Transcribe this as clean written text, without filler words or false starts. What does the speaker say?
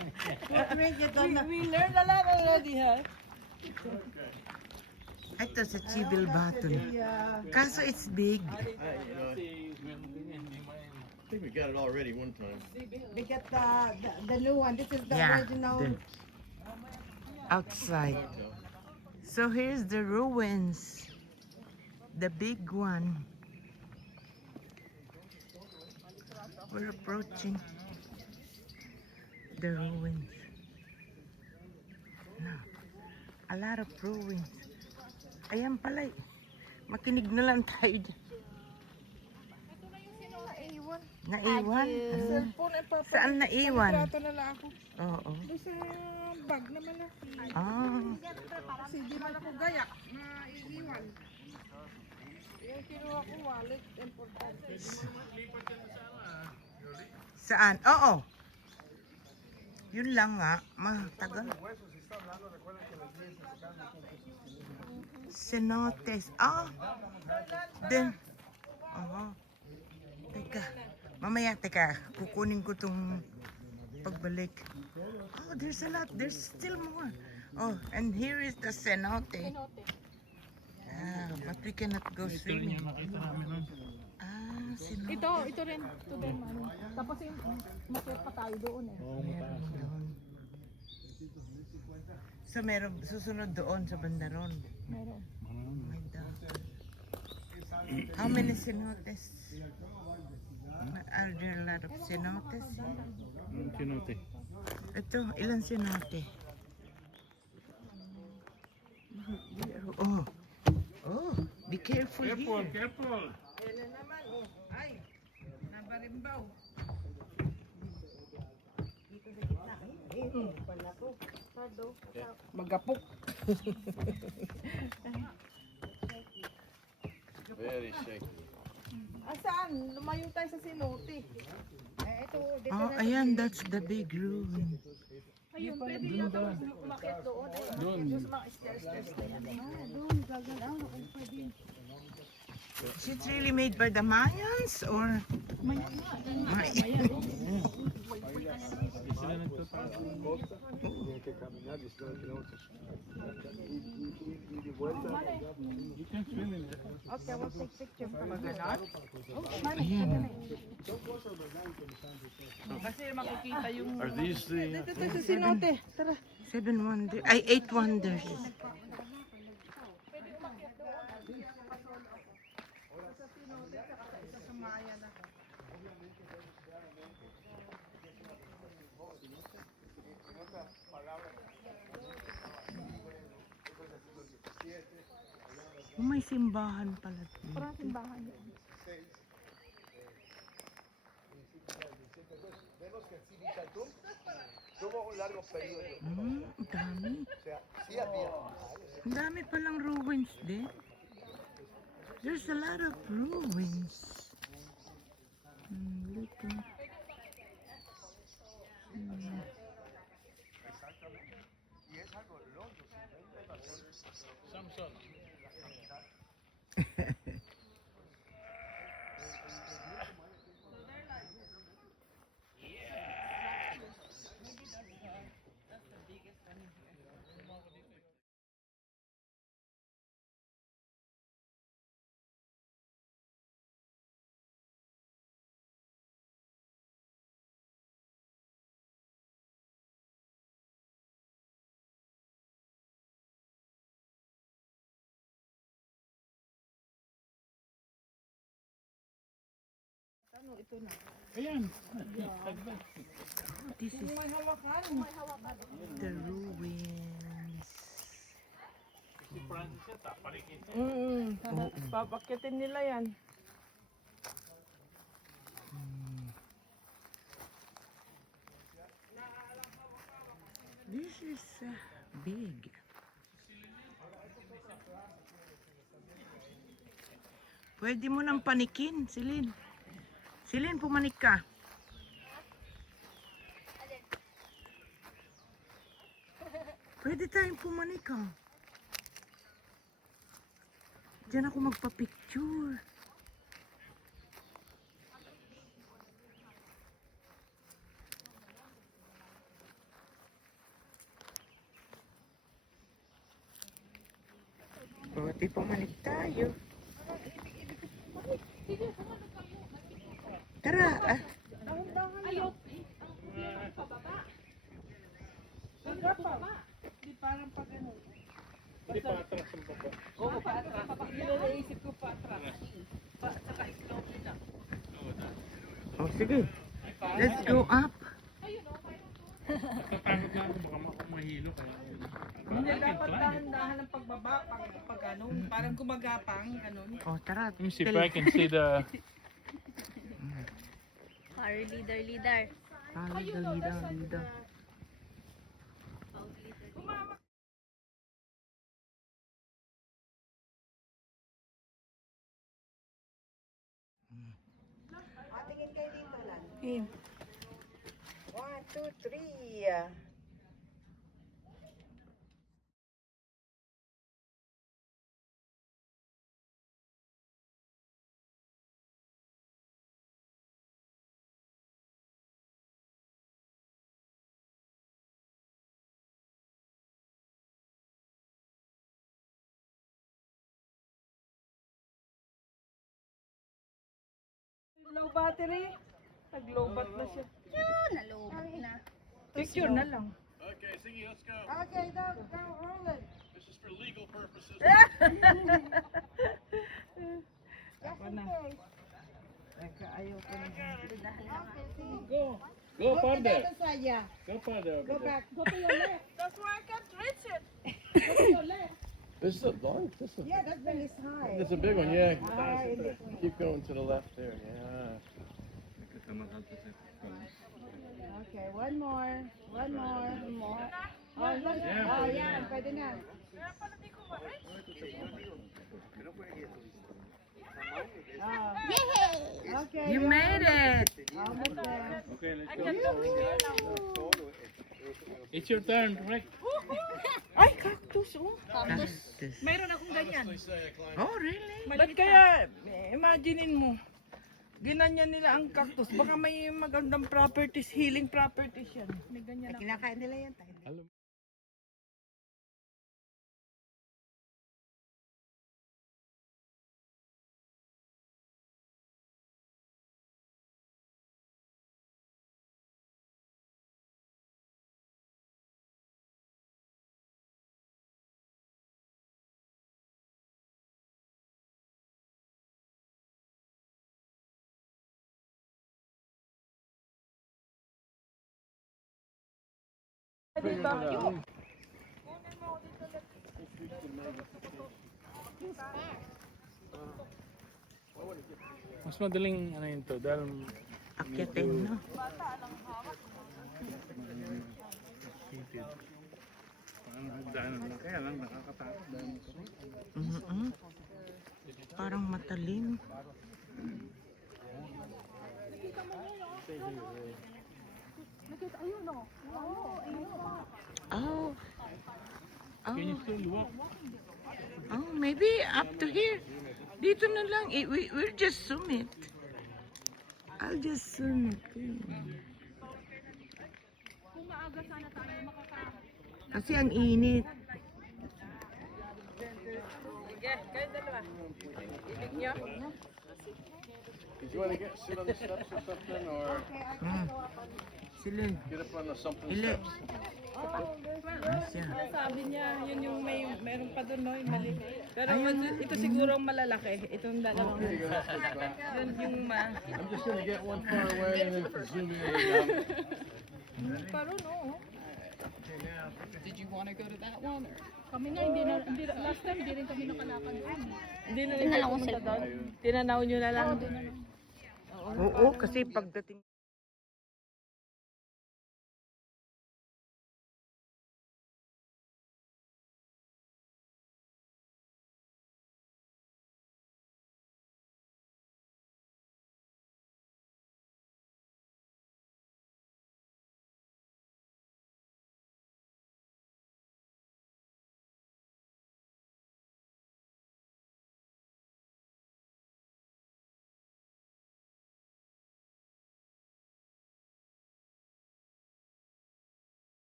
We learned a lot already, huh? Ito sa Chibil Baton. Kaso it's big. I think we got it already one time. We get the new one. This is the Yeah, original. Outside. So here's the ruins. The big one. We're approaching the ruins. No, a lot of ruins. Ayan pala eh. Makinig na lang tayo dyan. Naiwan? Cellphone ay papa. Saan naiwan? Trato na lang ako. Oo. Doon sa bag na malaki. Ah. Kasi di man ako gayak na iiwan. Yung kinuha ko wallet, importante. Saan? Oo. Yun lang nga. Matagal. Cenotes. Ah. Then. Oo. Teka. Mamaya, teka. Kukunin ko tong pagbalik. Oh, there's a lot. There's still more. Oh, and here is the cenote. Ah, but we cannot go swimming. Ah, cenote. Ito rin. Ito din, mami. Tapos yung makiat pa tayo doon eh. Meron doon. So, meron susunod doon sa bandaron. Meron. Oh my God. How many cenotes? Are there a lot of cenotes? Cenote. Ito, ilan cenote? Oh. Oh, be careful here. Careful. Yan naman, oh. Ay, nabarimbaw. Dito sa gitna. Pala ko. Sardo. Magapok. Very shaky. Saan? Lumayo tayo sa Sinote. Ito, dito Oh, ayan, that's the big ruin. Ayun, pwede yata umakyat doon. Doon. Just mga stairs na yan. Doon, gagalaw. Pwede. Is it really made by the Mayans or? Okay, we'll take picture. Ayan. Kasi makikita yung... Are these the? Dito tayo sa Sinote. Tara. 7 wonders. Ay, 8 wonders. Oh, may simbahan pala. Parang simbahan yun. Ang dami. Ang dami palang ruins din. There's a lot of ruins. Look. Samson. Ano, ito na. Ayan. This is May hawakan. the ruins. Papakyatin nila yan. This is big. Pwede mo nang panikin, Celine. Celine, pumanik ka. Pwede tayong pumanik, ha? Diyan ako magpa-picture. Di pumalik tayo. Tara, ah. Ayot. Di parang pag ano. Hindi pa atras ang baba. Oo, paatras. Naisip ko paatras. Saka slow lang. Oh, sige. Let's go up. Natatakot na ako baka mahilo kayo. Hindi, dapat dahan-dahan ang pagbaba, pag ano, parang gumagapang, ganun. Oh, tara. Let me see if I can see the... Our leader. Ah, lida. Tingin kayo dito lang. 1, 2, 3. Low battery. Nag-low bat na siya. Nalobat na. Picture na lang. Okay, sige, let's go. Okay, go roll it. This is for legal purposes. Ako na. Teka, ayoko na. Go. Go farther. Go farther. Go back. Go to your left. That's why I can't reach it. This is a long. Yeah, that's very high. That's a big one, yeah. Keep going to the left there, yeah. Okay, one more. Oh, look. Oh, yeah, pwede na. Okay. You made it. Almost there. Okay, let's go. It's your turn, right? Ay, cactus, oh. Cactus. Mayroon akong ganyan. Oh, really? Ba't kaya, imaginein mo, ginanyan nila ang cactus. Baka may magandang properties, healing properties yan. May ganyan ako. Kinakain nila yan tayo. Alam. Mas madaling ano yun to dahil Akyatin, no? heated. Parang hagdanan lang. Kaya lang nakakatakot dahil Parang matalim. Oh. can you Oh. still walk? Oh, maybe up to here. Dito na lang. We'll just zoom it. I'll just zoom it. Kasi ang init. Sige, kayo dalawa. Ilig niyo? Did you want to sit on the steps or something, or Sila. get up on the something Ile. steps? Asya. Sabi niya, yun yung meron pa doon, no? Yung mali. Pero ito siguro ang malalaki. Itong dalawang. Yun yung I'm just gonna get one far away and then zoom in and Pero no. Kami nga, last time, hindi rin kami nakalakad doon. Hindi na rin kayo pumunta doon. Tinanaw nyo na lang. Oo, kasi pagdating